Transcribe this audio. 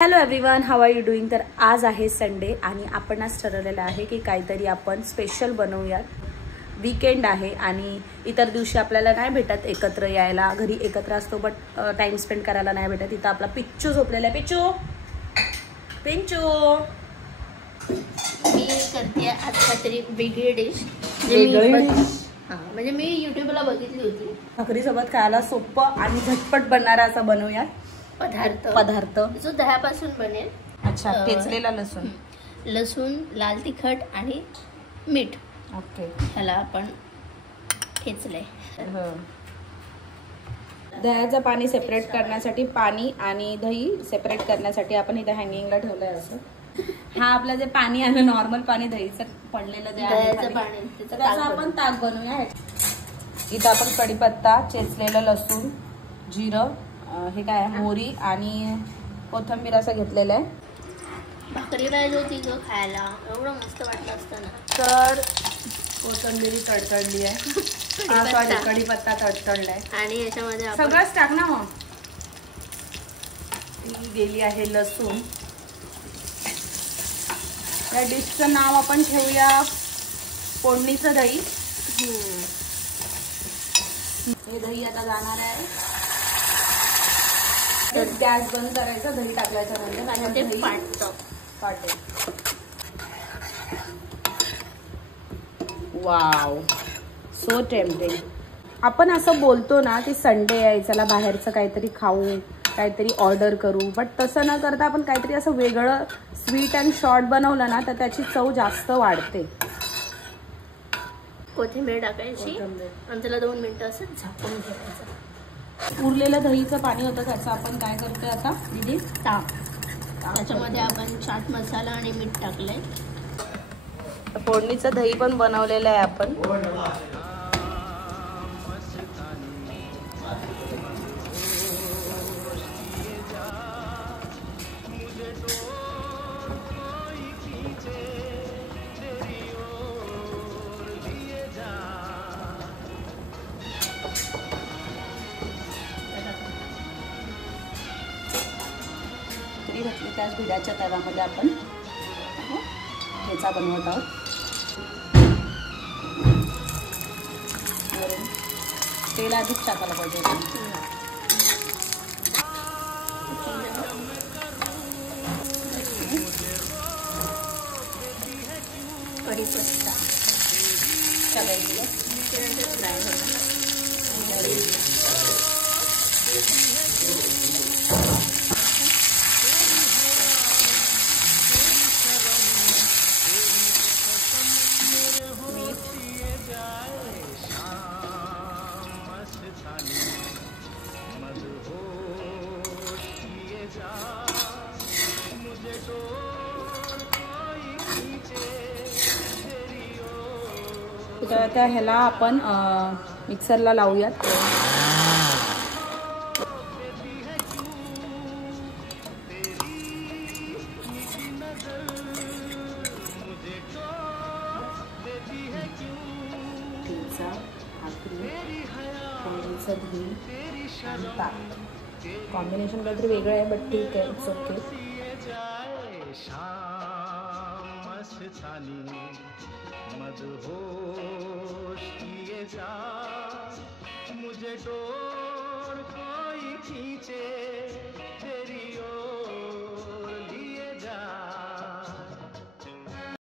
Hello everyone, how are you doing. तर आज आहे संडे आणि आपण आज ठरवलेलं आहे की काहीतरी आपण स्पेशल बनवूयात। वीकेंड आहे आणि इतर दिवशी आपल्याला नाही भेटत एकत्र यायला, घरी एकत्र असतो बट टाइम स्पेंड करायला नाही भेटत। इथं आपला पिच्चू झोपलेला आहे। पिच्चू पिंचू मी करते आज काहीतरी वेगळी डिश। म्हणजे मी यूट्यूबला बघितली होती। भाकरीसोबत खायला सोपं आणि झटपट बनणारा असा बनवूयात पदार्थ जो दह्यापासून बनेल। अच्छा, ठेचलेला लसूण, लाल तिखट आणि मीठ। ओके, ह्याला आपण ठेचलंय। दह्याचं पाणी सेपरेट करण्यासाठी पाणी आणि दही सेपरेट करण्यासाठी आपण इथे हँगिंगला ठेवलंय। असं हा आपलं जे पाणी आहे नॉर्मल पाणी दहीचं पडलेलं दह्याचं पाणी, त्याचं आपण ताक बनवूया। इथं आपण कढीपत्ता, चेचलेलं लसूण, जिरं, हे काय मोहरी आणि कोथिंबीर असं घेतलेलं आहे। भाकरीला जो तिघ खायला एवढं मस्त वाटलं असतं ना। तर कोथिंबीर तडतडली आहे, कढीपत्ता तडतडलाय आणि याच्यामध्ये सगळंच टाक ना। मग ती गेली आहे लसूण। या डिशचं नाव आपण ठेवूया फोडणीचं दही। हे दही आता जाणार आहे। गॅस बंद करायचा, दही टाकायचं म्हणजे दही पाटेल। Wow, so tempting. आपण असं बोलतो ना की संडे आहे, चला बाहेरचं काहीतरी खाऊ, काहीतरी ऑर्डर करू, बट तसं न करता आपण काहीतरी असं वेगळं स्वीट अँड शॉर्ट बनवलं ना तर त्याची चव जास्त वाढते। कोथिंबीर टाकायची आणि त्याला 2 मिनिटं असं झाकून ठेवायचं। उरलेलं दहीचं पाणी होतं त्याचं आपण काय करतोय आता दीदी, ताक। त्याच्यामध्ये आपण चाट मसाला आणि मीठ टाकलंय। फोडणीचं दही पण बनवलेलं आहे आपण। घातली त्याच भिड्याच्या तव्यामध्ये आपण ठेचा बनवत आहोत। तेल आधीच टाकायला पाहिजे। कढीपत्ता तर त्या ह्याला आपण मिक्सरला लावूयात। ठेचा, भाकरी, फोडणीचं दही आणि ताक कॉम्बिनेशन काहीतरी वेगळं आहे बट ठीक आहे, इट्स ओके। मदहोश किए जा, मुझे डोर कोई खींचे तेरी